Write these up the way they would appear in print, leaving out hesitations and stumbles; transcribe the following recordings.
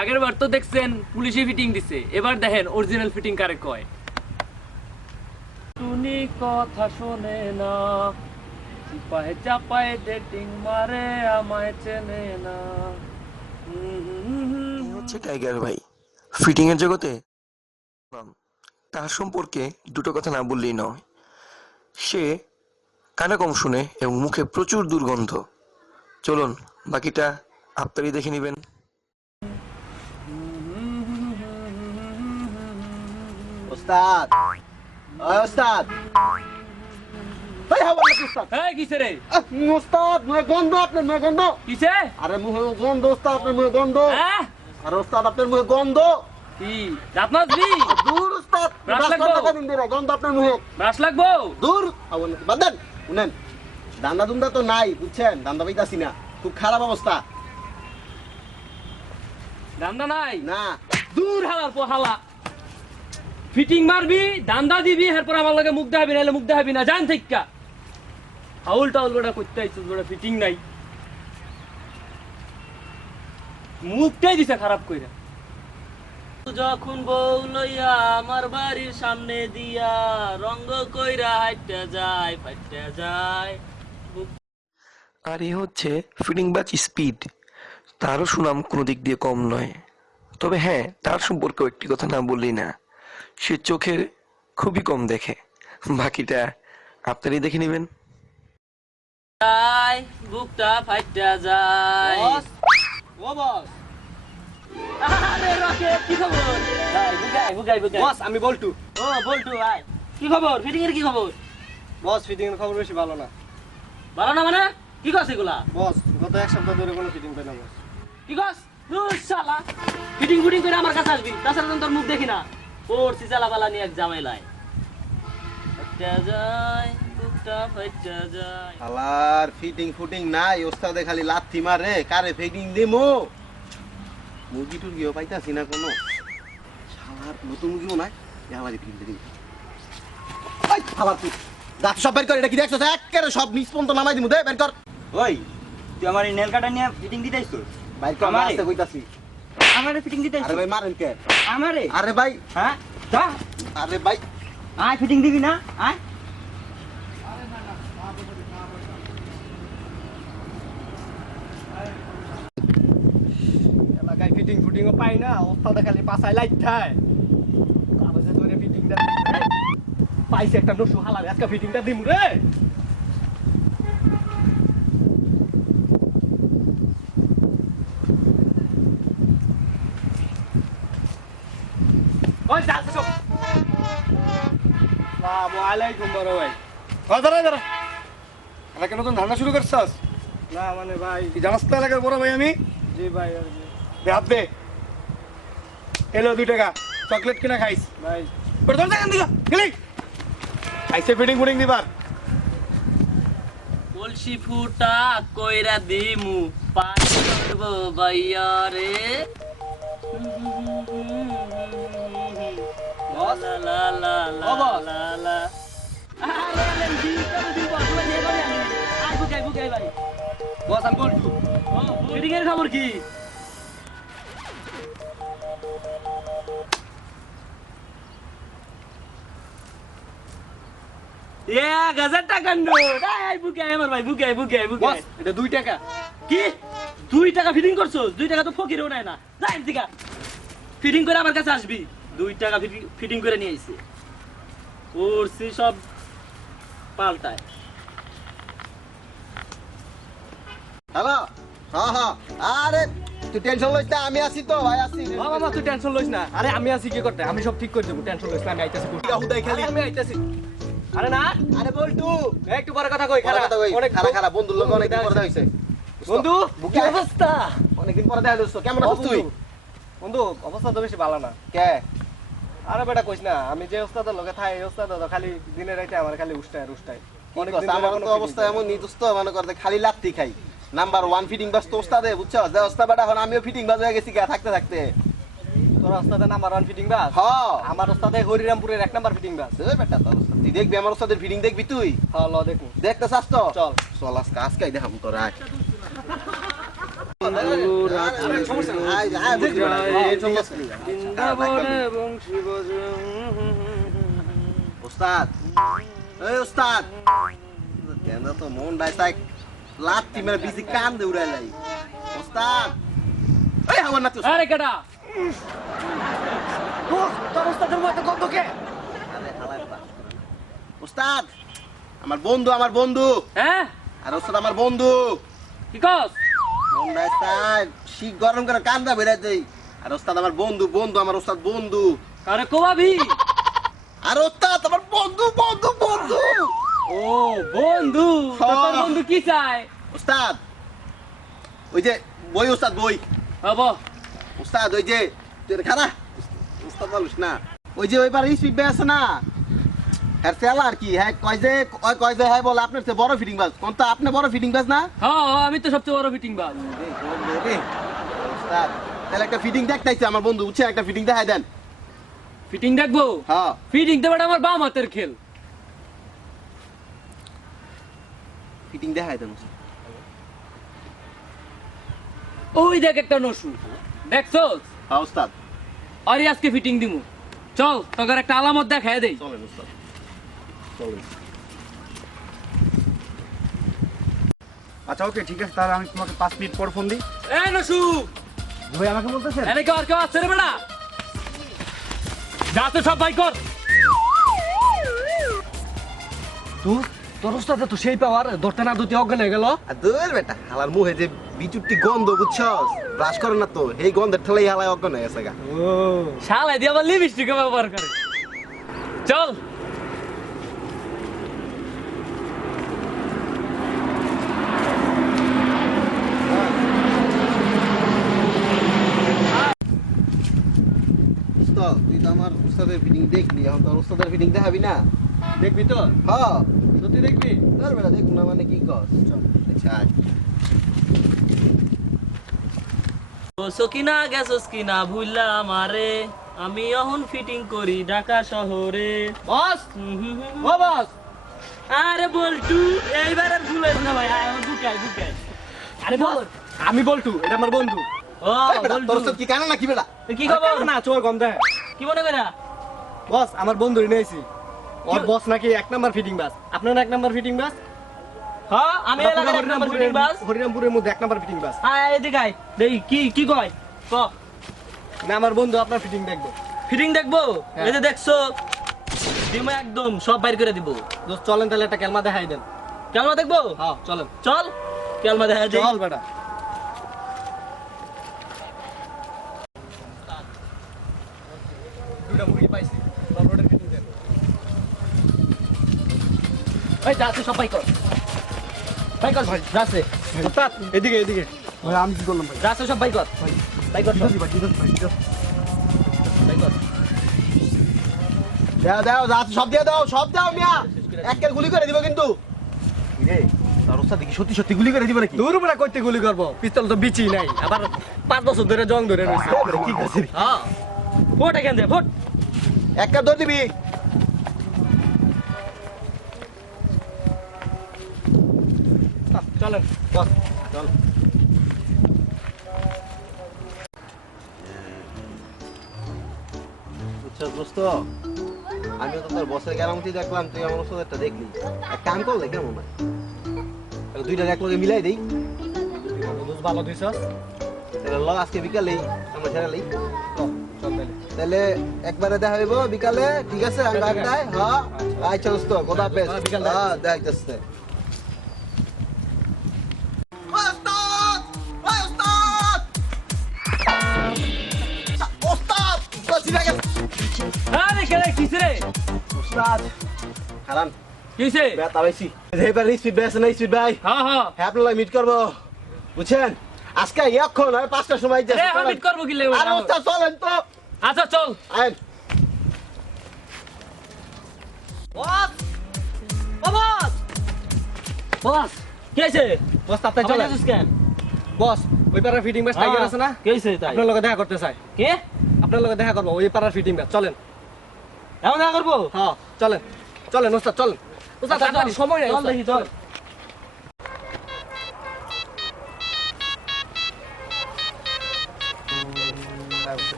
আগের বার তো দেখছেন পুলিশে ফিটিং দিছে, এবার দেখেন অরিজিনাল ফিটিং কারে কয়। টুনি কথা শোনে না, চিপায় চাপায় ডেটিং মারে, আমায় চেনে না। হচ্ছে টাইগার ভাই ফিটিং এর জগতে। তার সম্পর্কে দুটো কথা না বললেই নয়। সে কানে কম শুনে এবং মুখে প্রচুর দুর্গন্ধ। চলুন বাকিটা আপনারই দেখে নেবেন। ওস্তাদ, ওই ওস্তাদ, এই হাওয়া নাকি ওস্তাদ? এই কিসে রে? ওস্তাদ, মুখে গন্ধ, আপনার মুখে গন্ধ। কিসে? আরে মুখে গন্ধ ওস্তাদ, আপনার মুখে গন্ধ। হ্যাঁ? আরে ওস্তাদ, আপনার মুখে গন্ধ। কি দাঁত মাজবি? দূর ওস্তাদ, ব্রাশ ব্রাশ লাগবো? করতে কদিন ধরে গন্ধ আপনার মুখে। ব্রাশ লাগবো? দূর হাওয়া নাকি, বাদ দেন। শুনেন, দান্দা দুন্দা তো নাই, বুঝছেন? দান্দা পাইতাছি না, খুব খারাপ অবস্থা। দান্দা নাই? না, দূর হালার পো হালা। ফিটিং মারবি, দান্দা দিবি, এরপর আমার লগে মুখ দেখাবি, নাহলে মুখ দেখাবি না, জান থেকে। হাউল টাউল বেটা করতে আইছিস, বেটা ফিটিং নাই, মুখটাই দিছে খারাপ কইরা। যখন বউ লইয়া আমার বাড়ির সামনে দিয়া রঙ্গ কইরা হাইটা যায়, ফাইটা যায়। আর এ হচ্ছে ফিটিং বাজ স্পিড। তারও সুনাম কোনো দিক দিয়ে কম নয়। তবে হ্যাঁ, তার সম্পর্কেও একটি কথা না বললেই না, সে চোখে খুবই কম দেখে। বাকিটা আপনারই দেখে নেবেন। যায় বুকটা ফাইটা যায়। বস, ও বস। আরে রকেট, কি খবর? ভাই বুগাই বুগাই বুগাই। বস, আমি বল্টু। ও বল্টু ভাই, কি খবর? ফিটিং এর কি খবর? বস, ফিটিং এর খবর বেশি ভালো না। ভালো না মানে? কি কস এগুলা? বস, গত এক সপ্তাহ ধরে কোনো ফিটিং পাই না বস। কি কস? ধুর শালা, ফিটিং ফুটিং করে আমার কাছে আসবি, তাছাড়া তো তোর মুখ দেখি না। ওর সিজালা বালা নিয়ে এক ঝামেলায়। ফাইটা যায় বুকটা ফাইটা যায়। শালার ফিটিং ফুটিং নাই, ওস্তাদে খালি লাথি মারে, কারে ফিটিং দিমু? মুরগি টুরগিও পাইতাছি না কোনো। শালার নতুন মুরগিও নাই, আমারই ফিটিং দিবি। ওই শালার তুই দাঁত সব বের কর, এটা কি দেখছস? একেবারে সব নিষ্পন্ত নামাই দিমু, দে বের কর। ওই তুই আমার এই নেল কাটা নিয়ে ফিটিং দিতে আইছিস? বাইর কর, আমারে? আসতে কইতাছি। আমারে ফিটিং দিতে আরে আইছিস? ভাই মারেন কে? আমারে? আরে ভাই, হ্যাঁ যা, আরে ভাই, আয় ফিটিং দিবি না? আয় এলাকায় ফিটিং ফুটিংও পাই না, ওস্তাদে খালি পাছায় লাইট খায়। কাগজে ধরে ফিটিংটা পাইছে একটা নসু হালার, আজকে ফিটিংটা দিমু রে। ওই যাচ্ছে সব। আসসালামু আলাইকুম বড় ভাই। দাঁড়া দাঁড়া, এলাকায় নতুন ধান্দা শুরু করছাস? না মানে ভাই, কি জানাস তো এলাকার বড় ভাই আমি? জি ভাই, আর কি দে হাত দে। এলো 2 টাকা, চকলেট কিনা খাইস। ভাই, ধর ধর এখান থেকে, গেলি আইসে ফিটিং ফুটিং দিবার। কলসি ফুটা কইরা দিমু, পানি করবো ভাইয়া রে। বস? লা লা লা লা ও বস? লা লা। আরে আরে জি করে দিব, তুই যে করে আমি। আই বুগাই বুগাই ভাই। বস আমি বলটু। ও ফিটিং এর খবর কি? এ 1000 টাকার নোট। আই বুগাই আমার ভাই, বুগাই বুগাই বস, বুগাই। এটা 2 টাকা। কি 2 টাকা ফিটিং করছো? 2 টাকা তো ফকিরও নেয় না, যাই দিকা। ফিটিং করে আমার কাছে আসবি, 2 টাকা ফিটিং করে নিয়ে আইছে। ওরছি সব পাল্টায়। হ্যালো, হ্যাঁ হ্যাঁ, আরে তুই টেনশন লইস না, আমি আছি তো ভাই, আছি। বাবা তুই টেনশন লইস না, আরে আমি আছি কি করতে, আমি সব ঠিক করে দেবো, টেনশন লইস না, আমি আইতাছি। হুদাই খালি। আমি আইতাছি। আরে না, আরে বলটু, এই একটু পরে কথা কই, পরে কথা কই। অনেক খারা খারা বন্ধুর লোক অনেকদিন পরে দেখা হইছে। বন্ধু বুকে কি অবস্থা? অনেকদিন পরে দেখা হইছে, কেমন আছিস তুই? বন্ধু অবস্থা তো বেশি ভালো না। কে? আরে বেটা কইস না, আমি যে ওস্তাদের লগে থাই, এই ওস্তাদ তো খালি দিনে রাইতে আমার খালি উস্তায় উস্তায়। অনেক আমার তো অবস্থা এমন নিতুস্ত মনে করতে খালি লাত্তি খাই। নাম্বার 1 ফিটিং বাস তো ওস্তাদে, বুঝছস? যে ওস্তাদ বেটা এখন আমিও ফিটিং বাজ হয়ে গেছি গা থাকতে থাকতে। তোর ওস্তাদের নাম্বার 1 ফিটিং বাস? হ্যাঁ। আমার ওস্তাদে হরিরামপুরের 1 নাম্বার ফিটিং বাস। ওই বেটা তোর ওস্তাদ, তুই দেখবি আমার ওস্তাদের ফিটিং দেখবি তুই? হ্যাঁ ল দেখু। দেখতে চাস তো? চল। চল আজকে দেখাম তোর আয়। ওস্তাদ এই ওস্তাদ কেন তো মন ডাইসাই লাত্তি মেরে বিসি কান দে উড়াই লাই ওস্তাদ এই আমার না তো আরে কেডা তোর ওস্তাদের মতো গন্ধ কে? আরে হালাই বাস করে না। ওস্তাদ আমার বন্ধু হ্যাঁ আর ওস্তাদ আমার বন্ধু কি কস মন ডাইসাই শীত গরম করে কান্দা বেড়ে দেই আর ওস্তাদ আমার বন্ধু আমার ওস্তাদ বন্ধু আরে কোবাবি আর ওস্তাদ আমার বন্ধু ও বন্ধু তো তোর বন্ধু কি চায় ওস্তাদ ওই যে বই ওস্তাদ বই হবো ওস্তাদ ওই যে তুই খারা ওস্তাদ বলিস না ওই যে ওইবার স্পিড বে আছে না হ্যাঁ তেলা আর কি হ্যাঁ কয় যে হ্যাঁ বলে আপনার চেয়ে বড় ফিটিং বাস কোন তো আপনি বড় ফিটিং বাস না হ্যাঁ আমি তো সবচেয়ে বড় ফিটিং বাজ ওস্তাদ তাহলে একটা ফিটিং দেখতেইছে আমার বন্ধু উঠছে একটা ফিটিং দেখাই দেন ফিটিং দেখবো হ্যাঁ ফিটিং দেবাটা আমার বাম হাতের খেল ফিটিং দেখাই দেন ওই দেখ একটা নসু দেখছস হ্যাঁ ওস্তাদ আরে আজকে ফিটিং দিমু চল তোকে একটা আলামত দেখায় দেই চলেন ওস্তাদ চলেন আচ্ছা ওকে ঠিক আছে তাহলে আমি তোমাকে 5 মিনিট পর ফোন দিই। এই নসু ভাই আমাকে বলতেছেন? এনে কেউ আছে রে বেটা যা তো সব ভাই কর তোর ওস্তাদে তো সেই পাওয়ার ধরতে না ধরতে অজ্ঞান হয়ে গেল। আর দূর বেটা হালার মুখে যে বিচুটি গন্ধ বুঝছস ব্রাশ করে না তো এই গন্ধের ঠেলাই হালাই অজ্ঞান হয়ে গেছে গা শালা দিয়ে আবার লিপস্টিক ব্যবহার করে চল ওস্তাদ তুই তো আমার উস্তাদের ফিটিং দেখলি এখন তোর উস্তাদের ফিটিং দেখাবি না দেখবি তো? হ্যাঁ সত্যি দেখবি? তোর বেটা দেখুন না মানে কি কর আচ্ছা আয়। সকিনা গেছস কিনা ভুললা আমারে আমি এখন ফিটিং করি ঢাকা শহরে বস ও বস আরে বলটু এইবার আর ভুল হইব না ভাই বুকাই আরে বল আমি বলটু এটা আমার বন্ধু। ও এই বেটা, তোর বলটু উস্তাদ কি কানা নাকি বেটা কি খবর না চোর কম দেয়। কি মনে করা বস আমার বন্ধু নিয়েছি ওর বস নাকি 1 নাম্বার ফিটিং বাস আপনার 1 নাম্বার ফিটিং বাস হ্যাঁ আমি এলাকার এক নাম্বার ফিটিং বাস হরিরামপুরের মধ্যে 1 নাম্বার ফিটিং বাস আয় এদিকে আয় দেই কি কয় ক না আমার বন্ধু আপনার ফিটিং দেখবো। ফিটিং দেখবো হ্যাঁ। এই যে দেখছো দিমু একদম সব বাইর করে দিব দোস্ত চলেন তাহলে একটা ক্যালমা দেখাই দেন। কেমন দেখবো হ্যাঁ চলেন চল কেলমা দেখা দেই চল বেটা দুটা মুরগি পাইছি রোডের ফিটিং দেন। এই যা তুই সব বাই কর ভাই রাসে ওস্তাদ এদিকে ভাই আমি কি করলাম ভাই? রাসে সব বাই কর বাই কর সব। ভাই ঠিক আছে ভাই ঠিক আছে। বাই কর দাও রাত সব দিয়ে দাও সব দাও মিয়া একের গুলি করে দিব কিন্তু রে তোর উস্তাদ কি সত্যি গুলি করে দিব নাকি দূর বেলা কইতে গুলি করবো পিস্তল তো বিচি নাই আবার 5 বছর ধরে জং ধরে রয়েছে। কি করছিস হ্যাঁ ফোট এখান দে ফোট একের ধর দিবি চলেন বস চল বুঝছস দোস্ত আমিও তো তোর বসের গ্যারান্টি দেখলাম তুই আমার ওষুধটা দেখলি এক কাম করলে কেমন হয় তাহলে দুইটা একলগে মিলাই দেই দোষ ভালো দিছস তাহলে ল আজকে বিকালেই আমরা ছেড়ে লই চল তাহলে তাহলে একবারে দেখা হইব বিকালে ঠিক আছে আমি বাগদাই হ্যাঁ আচ্ছা দোস্ত গোদা পেস হ্যাঁ, বিকালে হ্যাঁ দেখাইতেছে আরে কেলে কিছে রে উস্তাদ হারান কিছে বেতা পাইছি এবার স্পিড বেস না স্পিড ভাই হ্যাঁ হ্যাঁ আপনারা মিট করবো বুঝছেন আজকে এখন আর 5টার সময় রে হাবিট করব কি লে আরে উস্তাদ চলেন তো আচ্ছা চল আইন বস বস কি আছে বস তাড়াতাড়ি চলেন কেন বস ওই পাড়ার ফিটিং বাস টাইগার আছে না কি আছে তাই আপনার লগে দেখা করতে চাই কে আপনার লগে দেখা করবো ওই পাড়ার ফিটিং বাস চলেন এমন না করবো হ্যাঁ চলেন ওস্তাদ চলেন ওস্তাদ আচ্ছা, তাড়াতাড়ি সময় নেই চল ওস্তাদ। দেখি চল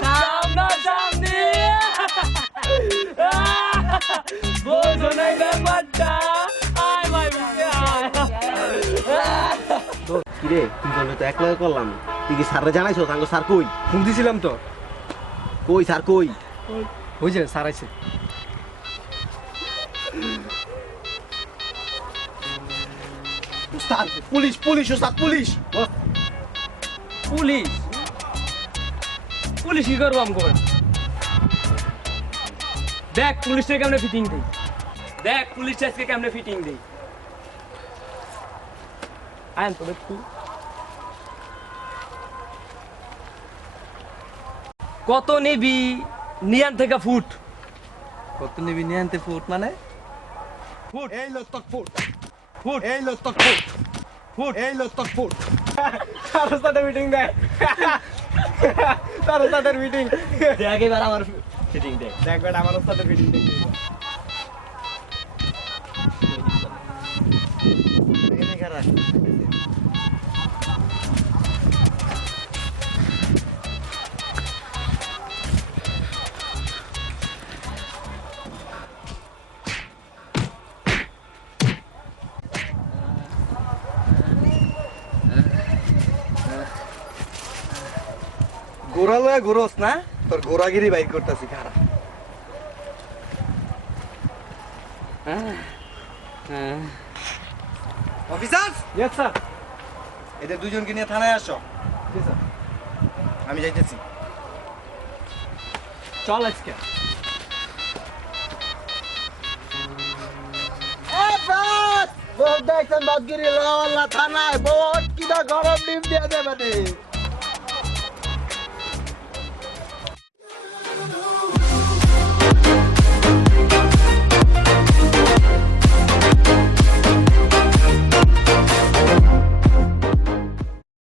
সামনাসামনি বোঝো নাই ব্যাপারটা আয় ভাই কিরে তুই বলবে তো একলা করলাম তুই কি স্যারে জানাইছো তাঙ্গ স্যার কই ফোন দিছিলাম তো কই স্যার কই ওই যে স্যার আইছে উস্তাদ পুলিশ পুলিশ উস্তাদ পুলিশ পুলিশ পুলিশ কি করবো আমি দেখ পুলিশটা কেমনে ফিটিং দেই দেখ পুলিশটা আজকে কেমনে ফিটিং দেই আইন তো দেখি কত নিবি নিয়ান থেকে ফুট কত নিবি নিয়ে আনতে ফুট মানে ফুট এই লো তক ফুট ফুট এই লো তক ফুট ফুট এই লো তক ফুট তার সাথে মিটিং দেয় তার সাথে মিটিং দেখ এবার আমার ফিটিং দেখ দেখ বেটা আমার সাথে মিটিং দেখবি এখানে কারা গোড়া লয়া ঘুরোস না তোর গোড়াগিরি বাইক করতেছি খারা অফিসার ইয়েস স্যার এদের দুজনকে নিয়ে থানায় আসো আমি যাইতেছি চল আজকে বহুত দেখছেন বাদগিরি লাওয়াল্লা থানায় বহুত কিনা গরম ডিম দিয়ে দেবে